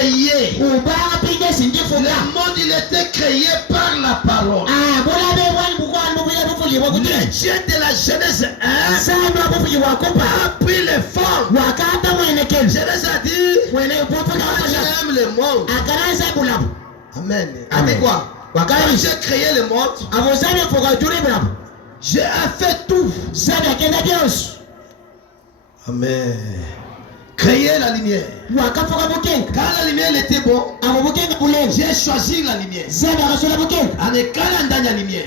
créé. Le monde il était créé par la parole. Le Dieu de la Genèse 1 a pris les formes. Genèse a dit, j'aime le monde. Amen. Avec quoi? Quand j'ai créé le monde, j'ai fait tout. Amen. Créer la lumière. Quand la lumière était bon, j'ai choisi la lumière. La lumière.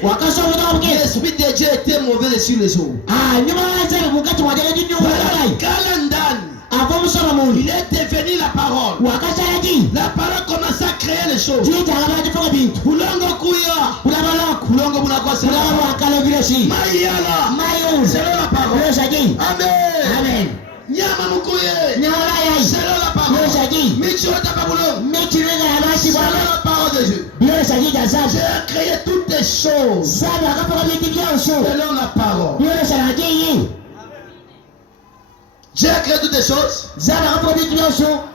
L'esprit de Dieu était mauvais sur les eaux. Il est devenu la parole. La parole commence à créer les choses. C'est la parole. Amen. Nyama mukuye. C'est la parole. C'est la parole de Dieu. J'ai créé toutes les choses selon la parole. J'ai créé toutes les choses.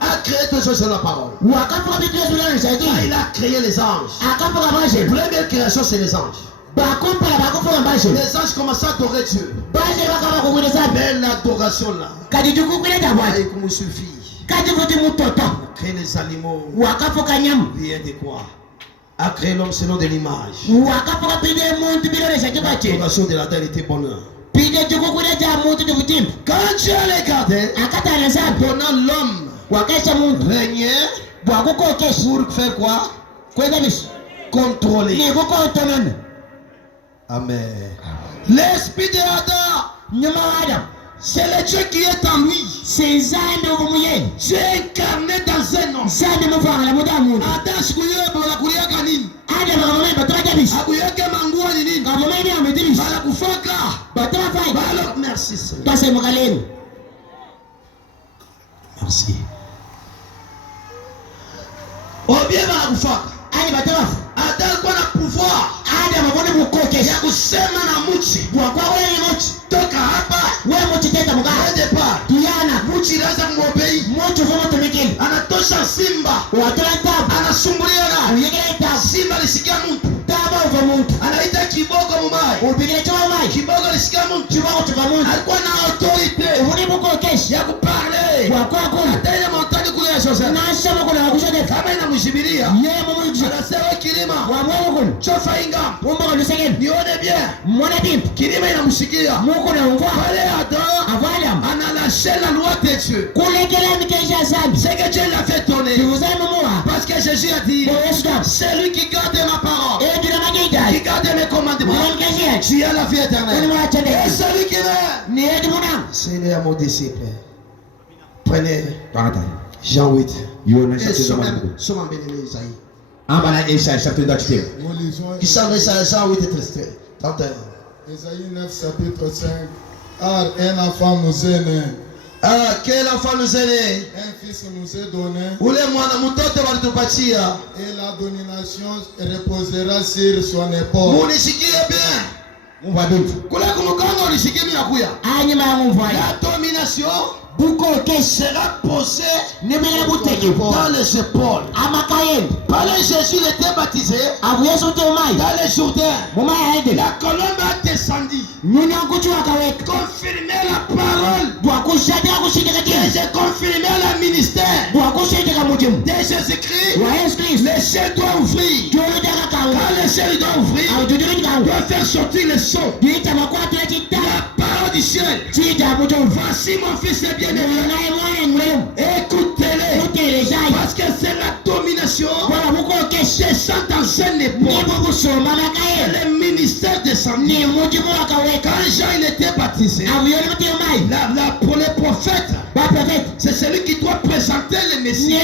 A créé toutes les choses selon la parole. Il a créé les anges. La première création, c'est les anges. Les anges commencent à adorer Dieu. Mais l'adoration là, il suffit. Créer les animaux. Vient de quoi? A créé l'homme selon de l'image. L'adoration de la terre était bonne. Quand Dieu a regardé, pendant l'homme régnait pour faire quoi? Contrôler. Amen. L'esprit de Adam, c'est le Dieu qui est en lui. Dieu incarné dans un homme. Adam merci Seigneur. Merci. Oh bien Adam quoi le pouvoir. Ya kusema na muchi. Toka hapa. Départ. Muchi laza mwobei. Anatosha simba. Anasumbuliana. Simba lisikia mtu. Anaita kiboko mumai. Kiboko lisikia mtu. Alikuwa na autorité ya kuparler. Hata ile montagne kule ya Joseph. Kama inamshibiria. Anasema kilima. Chofa inga. Nione bien. Kilima inamshikia. Pale Adam analâché la loi de Dieu. C'est que Dieu l'a fait tourner. Parce que Jésus a dit, c'est lui qui garde ma parole, qui garde mes commandements, qui a la vie éternelle. Et celui qui veut, Seigneur mon disciple, prenez Jean 8. Somme béni Isaïe. Qui s'en est Jean 8 et 31. Isaïe 9 chapitre 5. Ah, un enfant nous est né. Ah, quel enfant nous est né? Un fils nous est donné. Et la domination reposera sur son épaule. La domination sera posée dans les épaules. Pendant Jésus était baptisé dans le Jourdain, la colombe a descendu, confirmé la parole, et j'ai confirmé le ministère de Jésus-Christ. Le ciel doit ouvrir. Quand le ciel doit ouvrir, doit faire sortir le son. La parole du ciel. Voici mon fils est bien aimé. Écoutez-les. Parce que c'est la domination descend dans un époque. Le ministère descend. Quand Jean il était baptisé, pour les prophètes, c'est celui qui doit présenter le Messie.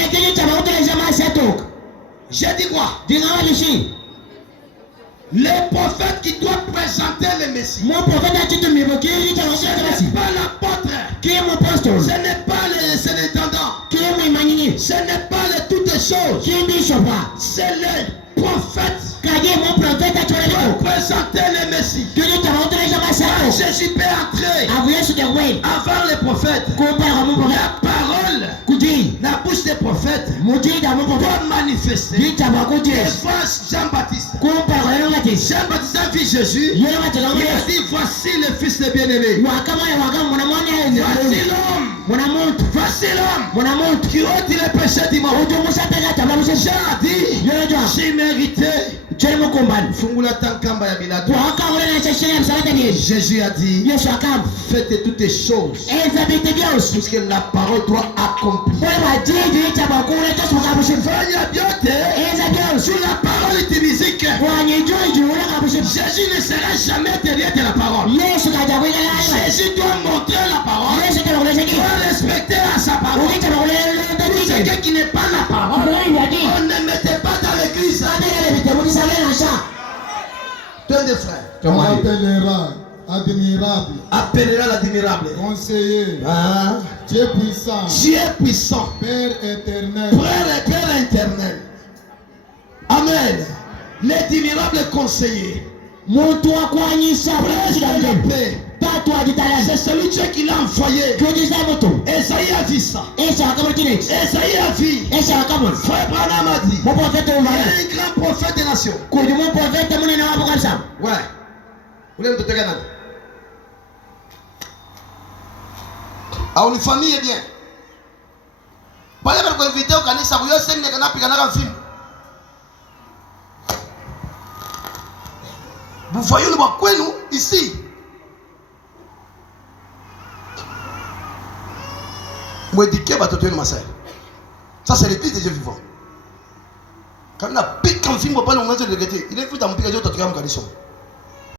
J'ai dit quoi? Les prophètes qui doivent présenter le Messie. Ce n'est pas l'apôtre. Ce n'est pas le intendant. Ce n'est pas toutes les choses. C'est le prophète qui doit présenter le Messie. Jésus peut entrer avant les prophètes. La parole Muji. La bouche des prophètes. Muji da mon prophète. Doit manifester. Vita bakuti. Efface Jean-Baptiste. Kumpa kwa ngati. Jean-Baptiste a vu Jésus. Yeye ngati Il a dit voici le fils de bien-aimé. Wakama mwana mwana. Voici l'homme. Mwana muntu. Voici l'homme. Mwana muntu. Qui ôte les péchés du monde. Jean a dit j'ai mérité. Fungula tankamba ya bilatu. Jésus a dit faites toutes les choses parce que la parole doit accomplir. Fanya biote sur la parole utilisée. Jésus ne sera jamais derrière de la parole. Jésus doit montrer la parole. Doit respecter à sa parole. Quelqu'un qui n'est pas la parole, on ne mettait pas dans l'église. Deux des frères. On appellera admirable. Appellera l'admirable. Conseiller. Ah. Dieu puissant. Dieu puissant. Père éternel. Père éternel. Amen. L'admirable conseiller. C'est celui Dieu qui l'a envoyé. Esaïe a vu ça. Esaïe a vu. Frère Branham a dit. Il est un grand prophète des nations. Ouais. Vous voulez me dire que ah, une famille est bien. Pas les gens qui invitent au canisa, vous savez, c'est un film. Vous voyez le quoi nous ici. Ça c'est l'église de Dieu vivant. Quand on a piqué un film, on va pas le il est fait dans mon piqué, je vais te